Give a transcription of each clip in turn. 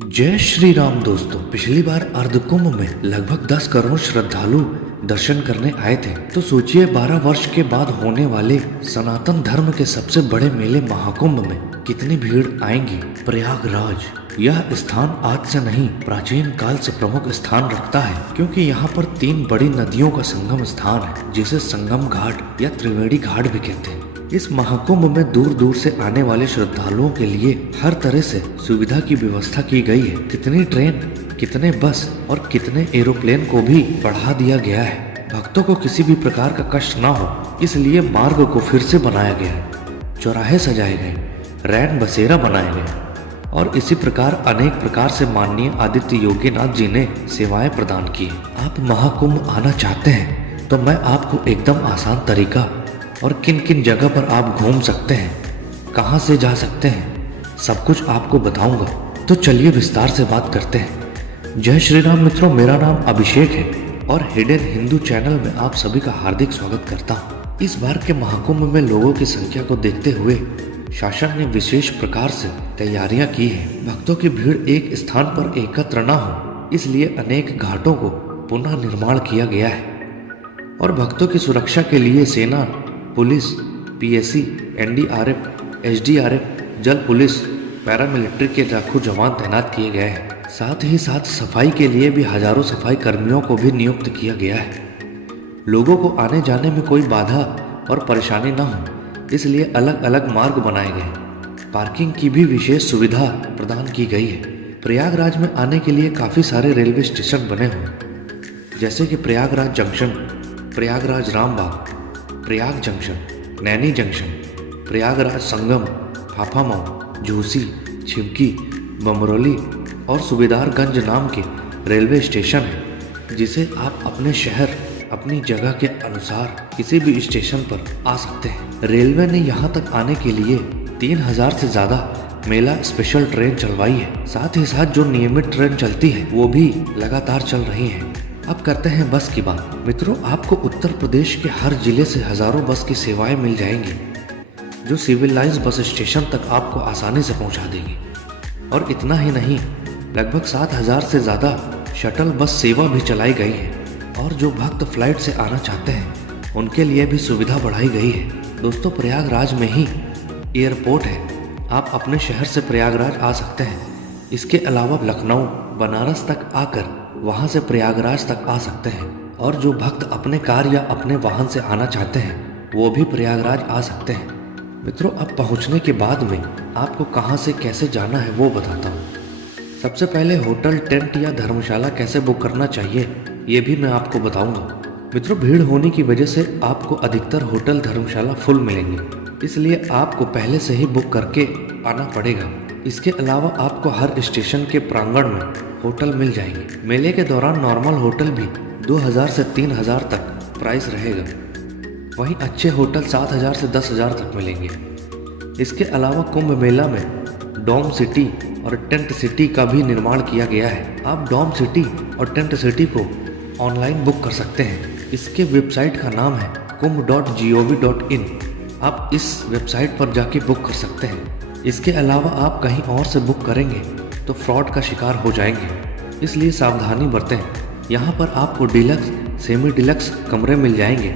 जय श्री राम दोस्तों। पिछली बार अर्धकुंभ में लगभग 10 करोड़ श्रद्धालु दर्शन करने आए थे, तो सोचिए 12 वर्ष के बाद होने वाले सनातन धर्म के सबसे बड़े मेले महाकुंभ में कितनी भीड़ आएगी। प्रयागराज यह स्थान आज से नहीं, प्राचीन काल से प्रमुख स्थान रखता है, क्योंकि यहाँ पर 3 बड़ी नदियों का संगम स्थान है, जिसे संगम घाट या त्रिवेणी घाट भी कहते हैं। इस महाकुंभ में दूर दूर से आने वाले श्रद्धालुओं के लिए हर तरह से सुविधा की व्यवस्था की गई है। कितनी ट्रेन, कितने बस और कितने एरोप्लेन को भी बढ़ा दिया गया है। भक्तों को किसी भी प्रकार का कष्ट ना हो, इसलिए मार्ग को फिर से बनाया गया है। चौराहे सजाए गए, रैन बसेरा बनाए गए और इसी प्रकार अनेक प्रकार से माननीय आदित्य योगीनाथ जी ने सेवाएं प्रदान की। आप महाकुंभ आना चाहते हैं तो मैं आपको एकदम आसान तरीका और किन किन जगह पर आप घूम सकते हैं, कहां से जा सकते हैं, सब कुछ आपको बताऊंगा। तो चलिए विस्तार से बात करते हैं। जय श्री राम मित्रों, मेरा नाम अभिषेक है और हिडन हिंदू चैनल में आप सभी का हार्दिक स्वागत करता हूं। इस बार के महाकुंभ में लोगों की संख्या को देखते हुए शासन ने विशेष प्रकार से तैयारियां की हैं। भक्तों की भीड़ एक स्थान पर एकत्र न हो, इसलिए अनेक घाटों को पुनः निर्माण किया गया है और भक्तों की सुरक्षा के लिए सेना, पुलिस, पीएसी, एनडीआरएफ, एसडीआरएफ, जल पुलिस, पैरामिलिट्री के लाखों जवान तैनात किए गए हैं। साथ ही साथ सफाई के लिए भी हजारों सफाई कर्मियों को भी नियुक्त किया गया है। लोगों को आने जाने में कोई बाधा और परेशानी न हो, इसलिए अलग अलग मार्ग बनाए गए। पार्किंग की भी विशेष सुविधा प्रदान की गई है। प्रयागराज में आने के लिए काफ़ी सारे रेलवे स्टेशन बने हुए, जैसे कि Prayagraj junction, Prayagraj Rambagh, Prayag junction, Naini junction, Prayagraj Sangam, Phaphamau, Jhusi, Chhivki, Bamrauli और सुबेदारगंज नाम के रेलवे स्टेशन है, जिसे आप अपने शहर, अपनी जगह के अनुसार किसी भी स्टेशन पर आ सकते हैं। रेलवे ने यहाँ तक आने के लिए 3000 से ज़्यादा मेला स्पेशल ट्रेन चलवाई है। साथ ही साथ जो नियमित ट्रेन चलती है वो भी लगातार चल रही है। अब करते हैं बस की बात। मित्रों, आपको उत्तर प्रदेश के हर जिले से हजारों बस की सेवाएं मिल जाएंगी, जो सिविल लाइंस बस स्टेशन तक आपको आसानी से पहुंचा देगी। और इतना ही नहीं, लगभग 7000 से ज़्यादा शटल बस सेवा भी चलाई गई है और जो भक्त फ्लाइट से आना चाहते हैं उनके लिए भी सुविधा बढ़ाई गई है। दोस्तों, प्रयागराज में ही एयरपोर्ट है, आप अपने शहर से प्रयागराज आ सकते हैं। इसके अलावा लखनऊ, बनारस तक आकर वहां से प्रयागराज तक आ सकते हैं और जो भक्त अपने कार या अपने वाहन से आना चाहते हैं वो भी प्रयागराज आ सकते हैं। मित्रों, अब पहुंचने के बाद में आपको कहां से कैसे जाना है वो बताता हूं। सबसे पहले होटल, टेंट या धर्मशाला कैसे बुक करना चाहिए ये भी मैं आपको बताऊंगा। मित्रों, भीड़ होने की वजह से आपको अधिकतर होटल, धर्मशाला फुल मिलेंगे, इसलिए आपको पहले से ही बुक करके आना पड़ेगा। इसके अलावा आपको हर स्टेशन के प्रांगण में होटल मिल जाएंगे। मेले के दौरान नॉर्मल होटल भी 2000 से 3000 तक प्राइस रहेगा, वहीं अच्छे होटल 7000 से 10000 तक मिलेंगे। इसके अलावा कुंभ मेला में डोम सिटी और टेंट सिटी का भी निर्माण किया गया है। आप डोम सिटी और टेंट सिटी को ऑनलाइन बुक कर सकते हैं। इसके वेबसाइट का नाम है kumbh.gov.in। आप इस वेबसाइट पर जाके बुक कर सकते हैं। इसके अलावा आप कहीं और से बुक करेंगे तो फ्रॉड का शिकार हो जाएंगे, इसलिए सावधानी बरतें। यहाँ पर आपको डिलक्स, सेमी डिलक्स कमरे मिल जाएंगे।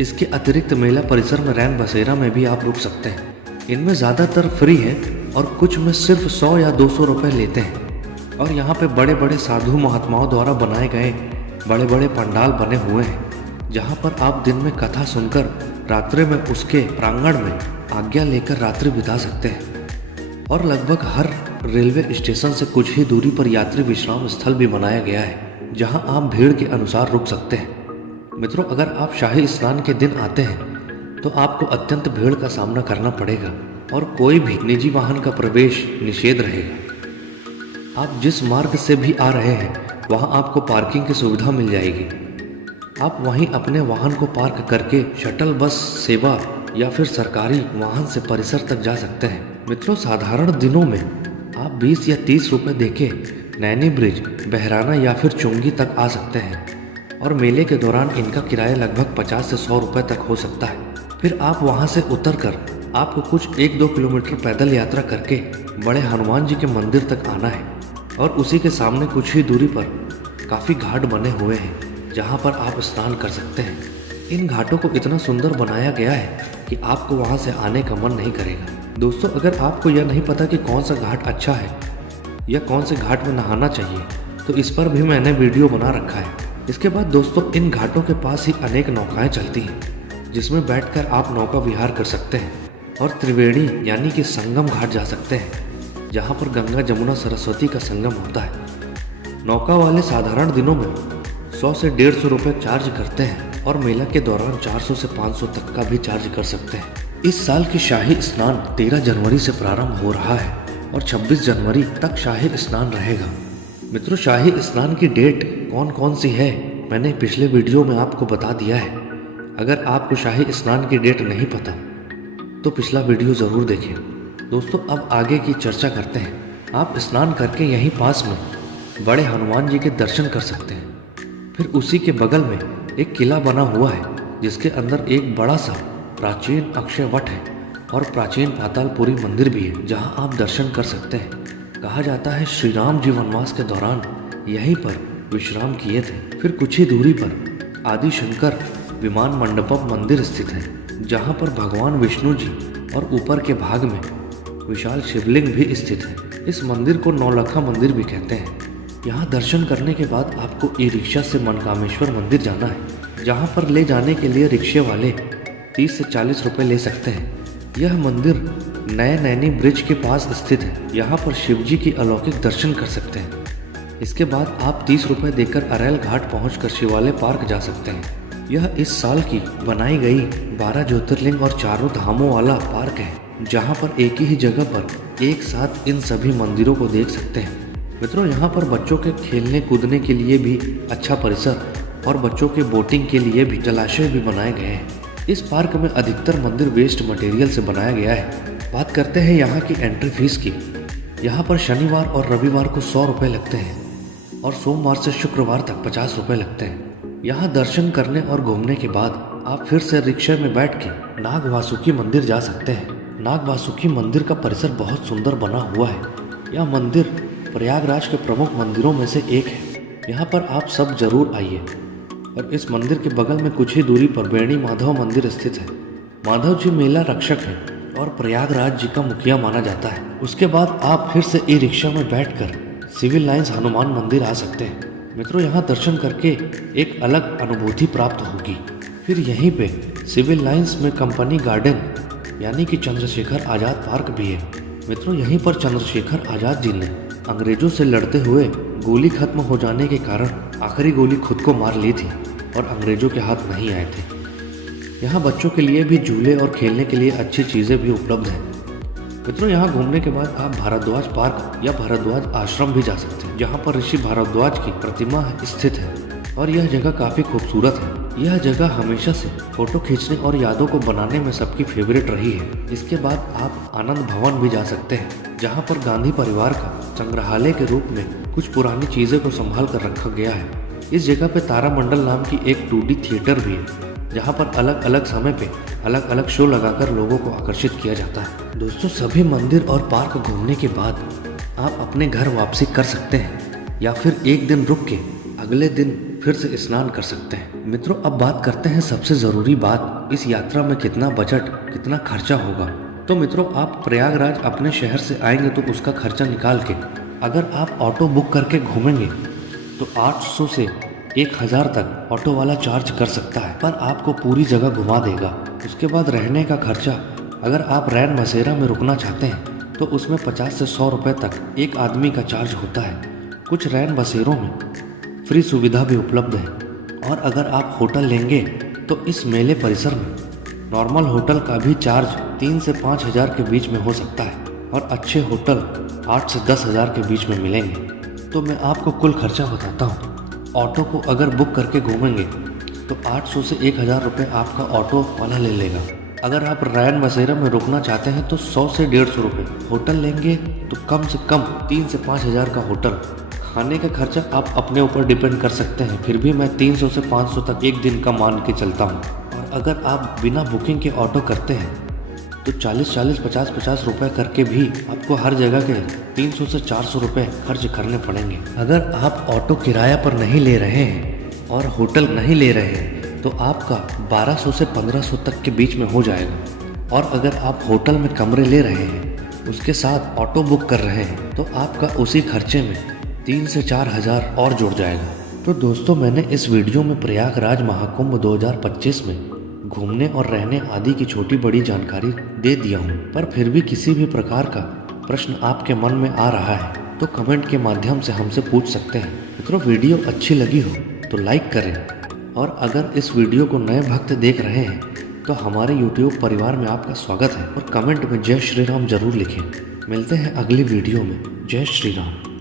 इसके अतिरिक्त मेला परिसर में रैन बसेरा में भी आप रुक सकते हैं। इनमें ज़्यादातर फ्री है और कुछ में सिर्फ 100 या 200 रुपये लेते हैं। और यहाँ पे बड़े बड़े साधु महात्माओं द्वारा बनाए गए बड़े बड़े पंडाल बने हुए हैं, जहाँ पर आप दिन में कथा सुनकर रात्रि में उसके प्रांगण में आज्ञा लेकर रात्रि बिता सकते हैं। और लगभग हर रेलवे स्टेशन से कुछ ही दूरी पर यात्री विश्राम स्थल भी बनाया गया है, जहां आप भीड़ के अनुसार रुक सकते हैं। मित्रों, अगर आप शाही स्नान के दिन आते हैं तो आपको अत्यंत भीड़ का सामना करना पड़ेगा और कोई भी निजी वाहन का प्रवेश निषेध रहेगा। आप जिस मार्ग से भी आ रहे हैं वहां आपको पार्किंग की सुविधा मिल जाएगी। आप वहीं अपने वाहन को पार्क करके शटल बस सेवा या फिर सरकारी वाहन से परिसर तक जा सकते हैं। मित्रों, साधारण दिनों में आप 20 या 30 रुपये देके नैनी ब्रिज, बहराना या फिर चुंगी तक आ सकते हैं और मेले के दौरान इनका किराया लगभग 50 से 100 रुपये तक हो सकता है। फिर आप वहां से उतरकर आपको कुछ 1-2 किलोमीटर पैदल यात्रा करके बड़े हनुमान जी के मंदिर तक आना है। और उसी के सामने कुछ ही दूरी पर काफ़ी घाट बने हुए हैं जहाँ पर आप स्नान कर सकते हैं। इन घाटों को इतना सुंदर बनाया गया है कि आपको वहाँ से आने का मन नहीं करेगा। दोस्तों, अगर आपको यह नहीं पता कि कौन सा घाट अच्छा है या कौन से घाट में नहाना चाहिए, तो इस पर भी मैंने वीडियो बना रखा है। इसके बाद दोस्तों, इन घाटों के पास ही अनेक नौकाएं चलती हैं जिसमें बैठकर आप नौका विहार कर सकते हैं और त्रिवेणी यानी कि संगम घाट जा सकते हैं जहाँ पर गंगा जमुना सरस्वती का संगम होता है। नौका वाले साधारण दिनों में 100 से 150 रुपये चार्ज करते हैं और मेला के दौरान 400 से 500 तक का भी चार्ज कर सकते हैं। इस साल की शाही स्नान 13 जनवरी से प्रारंभ हो रहा है और 26 जनवरी तक शाही स्नान रहेगा। मित्रों, शाही स्नान की डेट कौन कौन सी है मैंने पिछले वीडियो में आपको बता दिया है। अगर आपको शाही स्नान की डेट नहीं पता तो पिछला वीडियो ज़रूर देखें। दोस्तों, अब आगे की चर्चा करते हैं। आप स्नान करके यहीं पास में बड़े हनुमान जी के दर्शन कर सकते हैं। फिर उसी के बगल में एक किला बना हुआ है जिसके अंदर एक बड़ा सा प्राचीन अक्षय वट है और प्राचीन पातालपुरी मंदिर भी है जहां आप दर्शन कर सकते हैं। कहा जाता है श्री राम जी वनवास के दौरान यहीं पर विश्राम किए थे। फिर कुछ ही दूरी पर आदि शंकर विमान मंडपम मंदिर स्थित है जहां पर भगवान विष्णु जी और ऊपर के भाग में विशाल शिवलिंग भी स्थित है। इस मंदिर को नौलखा मंदिर भी कहते हैं। यहाँ दर्शन करने के बाद आपको ई रिक्शा से मनकामेश्वर मंदिर जाना है जहाँ पर ले जाने के लिए रिक्शे वाले 30 से 40 रुपये ले सकते हैं। यह मंदिर नए नैनी ब्रिज के पास स्थित है। यहाँ पर शिवजी की अलौकिक दर्शन कर सकते हैं। इसके बाद आप 30 रुपये देकर अरैल घाट पहुँचकर शिवालय पार्क जा सकते हैं। यह इस साल की बनाई गई 12 ज्योतिर्लिंग और चारों धामों वाला पार्क है जहाँ पर एक ही जगह पर एक साथ इन सभी मंदिरों को देख सकते हैं। मित्रों, यहाँ पर बच्चों के खेलने कूदने के लिए भी अच्छा परिसर और बच्चों के बोटिंग के लिए भी जलाशय भी बनाए गए हैं। इस पार्क में अधिकतर मंदिर वेस्ट मटेरियल से बनाया गया है। बात करते हैं यहाँ की एंट्री फीस की। यहाँ पर शनिवार और रविवार को 100 रुपये लगते हैं और सोमवार से शुक्रवार तक 50 रुपये लगते हैं। यहाँ दर्शन करने और घूमने के बाद आप फिर से रिक्शा में बैठ के नाग वासुकी मंदिर जा सकते हैं। नाग वासुकी मंदिर का परिसर बहुत सुंदर बना हुआ है। यह मंदिर प्रयागराज के प्रमुख मंदिरों में से एक है। यहाँ पर आप सब जरूर आइए। और इस मंदिर के बगल में कुछ ही दूरी पर बेणी माधव मंदिर स्थित है। माधव जी मेला रक्षक हैं और प्रयागराज जी का मुखिया माना जाता है। उसके बाद आप फिर से ई रिक्शा में बैठकर सिविल लाइंस हनुमान मंदिर आ सकते हैं। मित्रों, यहाँ दर्शन करके एक अलग अनुभूति प्राप्त होगी। फिर यहीं पे सिविल लाइंस में कंपनी गार्डन यानी कि चंद्रशेखर आज़ाद पार्क भी है। मित्रों, यहीं पर चंद्रशेखर आज़ाद जी ने अंग्रेजों से लड़ते हुए गोली खत्म हो जाने के कारण आखिरी गोली खुद को मार ली थी और अंग्रेजों के हाथ नहीं आए थे। यहाँ बच्चों के लिए भी झूले और खेलने के लिए अच्छी चीज़ें भी उपलब्ध हैं। मित्रों, यहाँ घूमने के बाद आप भारद्वाज पार्क या भारद्वाज आश्रम भी जा सकते हैं जहाँ पर ऋषि भारद्वाज की प्रतिमा स्थित है और यह जगह काफ़ी खूबसूरत है। यह जगह हमेशा से फोटो खींचने और यादों को बनाने में सबकी फेवरेट रही है। इसके बाद आप आनंद भवन भी जा सकते हैं जहाँ पर गांधी परिवार का संग्रहालय के रूप में कुछ पुरानी चीज़ें को संभाल कर रखा गया है। इस जगह पे तारामंडल नाम की एक 2D थिएटर भी है जहाँ पर अलग अलग समय पे अलग अलग शो लगाकर लोगों को आकर्षित किया जाता है। दोस्तों, सभी मंदिर और पार्क घूमने के बाद आप अपने घर वापसी कर सकते हैं या फिर एक दिन रुक के अगले दिन फिर से स्नान कर सकते हैं। मित्रों, अब बात करते हैं सबसे ज़रूरी बात, इस यात्रा में कितना बजट कितना खर्चा होगा। तो मित्रों, आप प्रयागराज अपने शहर से आएंगे तो उसका खर्चा निकाल के अगर आप ऑटो बुक करके घूमेंगे तो 800 से 1000 तक ऑटो वाला चार्ज कर सकता है, पर आपको पूरी जगह घुमा देगा। उसके बाद रहने का खर्चा, अगर आप रैन बसेरा में रुकना चाहते हैं तो उसमें 50 से 100 रुपये तक एक आदमी का चार्ज होता है। कुछ रैन बसेरों में फ्री सुविधा भी उपलब्ध है। और अगर आप होटल लेंगे तो इस मेले परिसर में नॉर्मल होटल का भी चार्ज 3 से 5 हज़ार के बीच में हो सकता है और अच्छे होटल 8 से 10 हज़ार के बीच में मिलेंगे। तो मैं आपको कुल खर्चा बताता हूँ। ऑटो को अगर बुक करके घूमेंगे तो 800 से 1000 रुपये आपका ऑटो वाला ले लेगा। अगर आप रैन बसेरा में रुकना चाहते हैं तो 100 से 150 रुपये। होटल लेंगे तो कम से कम 3 से 5 हज़ार का होटल। खाने का खर्चा आप अपने ऊपर डिपेंड कर सकते हैं, फिर भी मैं 300 से 500 तक एक दिन का मान के चलता हूँ। और अगर आप बिना बुकिंग के ऑटो करते हैं तो 40-40, 50-50 रुपए करके भी आपको हर जगह के 300 से 400 रुपए खर्च करने पड़ेंगे। अगर आप ऑटो किराया पर नहीं ले रहे हैं और होटल नहीं ले रहे हैं तो आपका 1200 से 1500 तक के बीच में हो जाएगा। और अगर आप होटल में कमरे ले रहे हैं उसके साथ ऑटो बुक कर रहे हैं तो आपका उसी खर्चे में 3 से 4 हज़ार और जुड़ जाएगा। तो दोस्तों, मैंने इस वीडियो में प्रयागराज महाकुंभ 2025 में घूमने और रहने आदि की छोटी बड़ी जानकारी दे दिया हूँ, पर फिर भी किसी भी प्रकार का प्रश्न आपके मन में आ रहा है तो कमेंट के माध्यम से हमसे पूछ सकते हैं। मित्रों, वीडियो अच्छी लगी हो तो लाइक करें, और अगर इस वीडियो को नए भक्त देख रहे हैं तो हमारे YouTube परिवार में आपका स्वागत है, और कमेंट में जय श्री राम जरूर लिखें। मिलते हैं अगली वीडियो में। जय श्री राम।